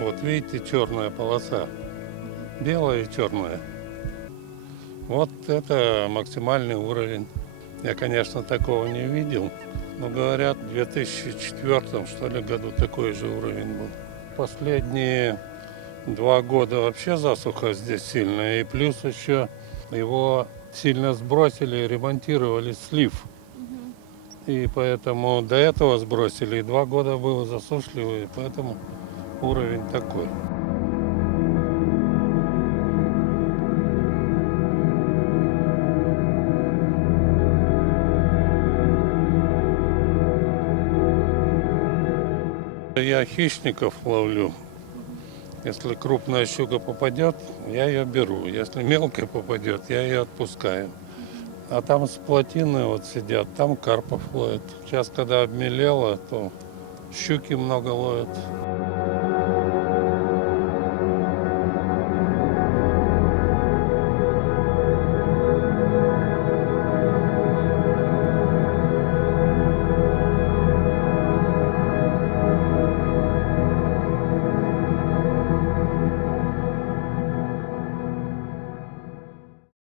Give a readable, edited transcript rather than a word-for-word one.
Вот видите, черная полоса, белая и черная. Вот это максимальный уровень. Я, конечно, такого не видел, но говорят, в 2004 что ли, году такой же уровень был. Последние 2 года вообще засуха здесь сильная, и плюс еще его сильно сбросили, ремонтировали слив. И поэтому до этого сбросили, и 2 года было засушливо, и поэтому уровень такой. Я хищников ловлю. Если крупная щука попадет, я ее беру. Если мелкая попадет, я ее отпускаю. А там с плотины вот сидят, там карпов ловят. Сейчас, когда обмелело, то щуки много ловят.